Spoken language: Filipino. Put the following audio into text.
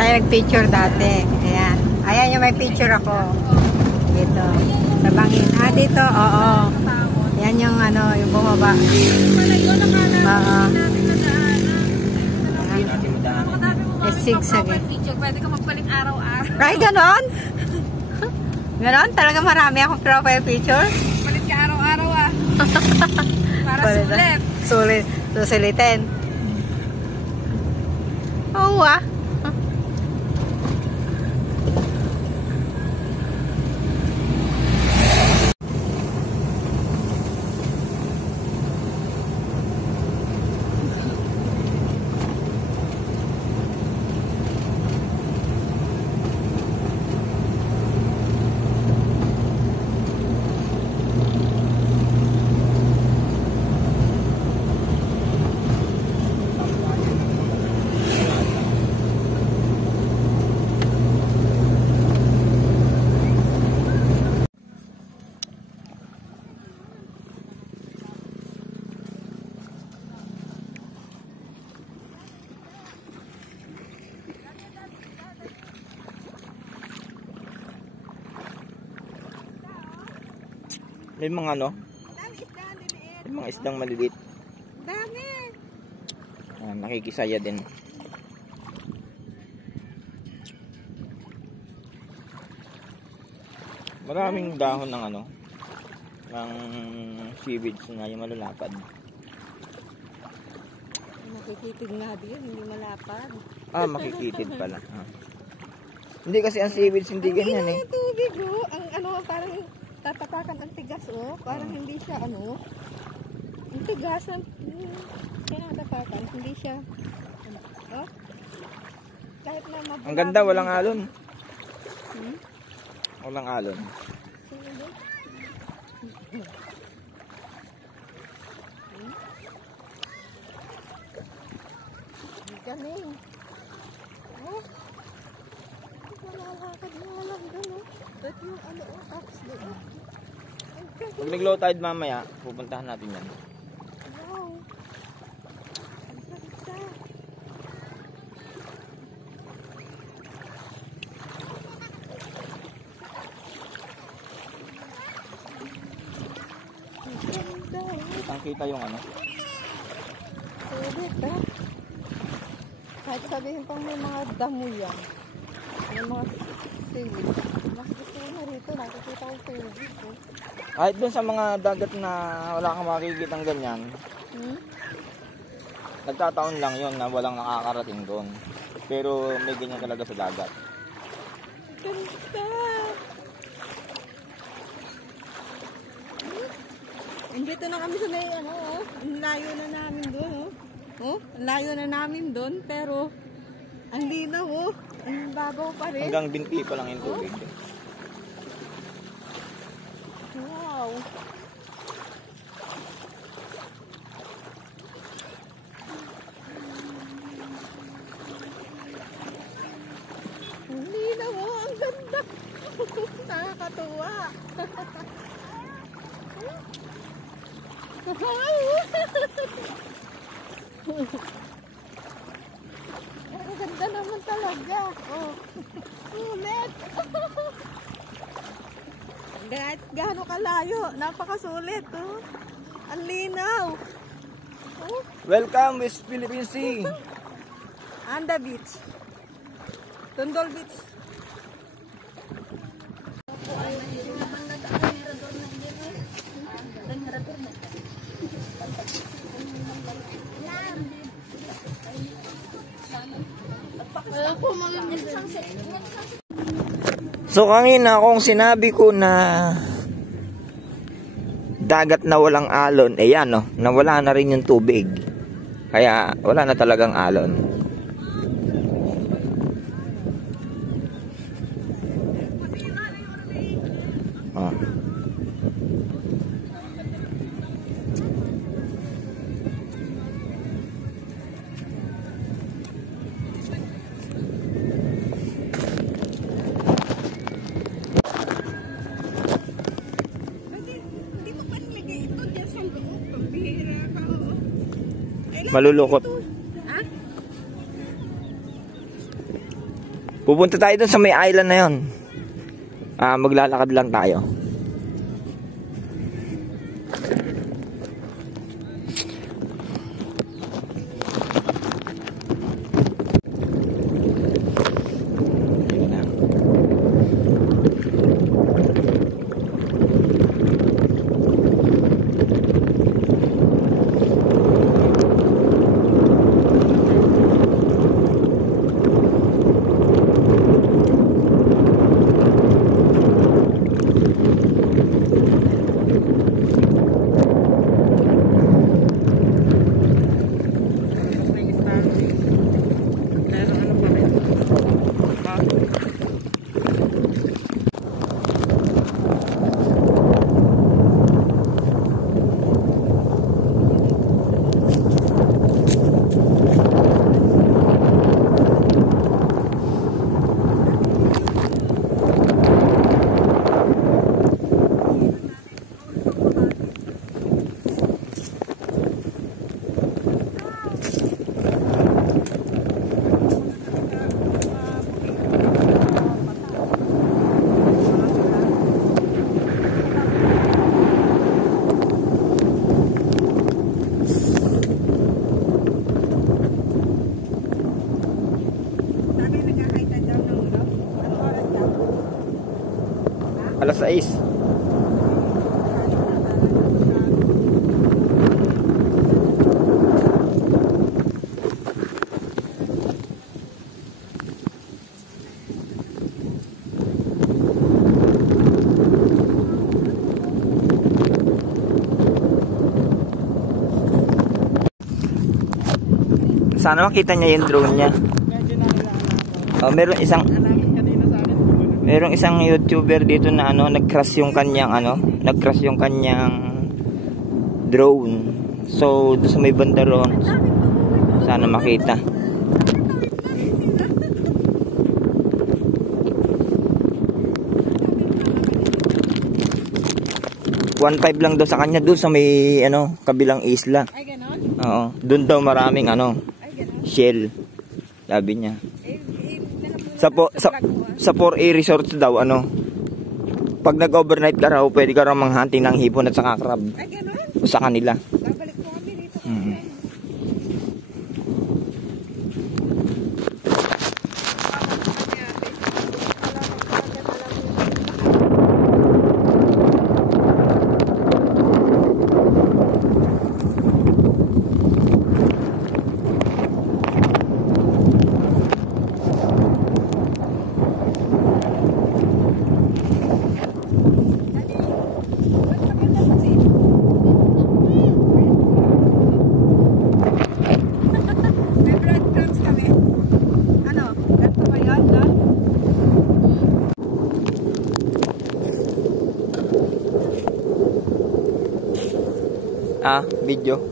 tayo nag-picture dati. Ayan. Ayan yung may picture ako. Dito. Sa bangin. Ah, dito. Oo. Yan yung ano, yung bumaba. Oo. Sigsag eh. Pwede ka magpalit araw-araw. Ay, ganon? Ganon? Talaga marami akong profile picture? Palit ka araw-araw ah. Para sulit. Sulit. Susulitin. Oo ah. May mga ano? May mga isdang maliliit. Dami. Nakikisaya din. Maraming dahon ng ano, ng seaweeds na yung malalapad. Makikitid nga din, hindi malapad. Ah, makikitid pala. Hindi kasi ang seaweeds hindi ganyan eh. Ang tubig oh. Ang ano, parang tatapakan ang tigas oh. Parang hindi siya ano. Ang tigas ng kinatapakan, hindi siya oh. Kahit na mababa. Ang ganda, walang alon. Walang alon. Galing. Oh. Malalakad na lang doon oh. At yung ano oh, ox doon. Pag nag-low tide mamaya, pupuntahan natin yan. Wow. Ang ganda. Ang ganda oh. Nakita yung ano. Sulit ah. Kahit sabihin pang may mga damo yan. May mga seaweed. Mas gusto ko na rito. Nakikita ko seaweed oh. Kahit dun sa mga dagat na wala kang makikita ng ganyan, nagtataon lang yon na walang nakakarating doon. Pero may ganyan talaga sa dagat. Ganda! Dito na kami sa may ano oh. Ang layo na namin doon oh. Oh, ang layo na namin doon pero ang linaw oh. Ang babaw pa rin. Hanggang binti pa lang yung tubig. Wow. Ang linaw oh. Ang ganda. Nakakatuwa. Ang ganda naman talaga. Oh. Sulit. Kahit gaano kalayo, napakasulit oh. Ang linaw. Oh. Welcome West Philippine Sea. Anda Beach. Tundol Beach. So kanina kung sinabi ko na dagat na walang alon, eh yan no, nawala na rin yung tubig. Kaya wala na talagang alon. Oh. Malulukot. Pupunta tayo dun sa may island na yon. Maglalakad lang tayo. Alas 6. Sana makita niya yung drone niya. Oh, merong isang YouTuber dito na nag-crash yung kanyang drone. So, doon sa may banda roon, sana makita. $1.5 lang daw sa kanya doon sa may kabilang isla. Ay, ganon? Oo, doon daw maraming shell. Sabi niya. Sa 4A Resort daw pag nag-overnight ka raw, pwede ka raw manghunting ng hipon at saka crab. Ay, ganon? Sa kanila. Babalik po kami dito. Video.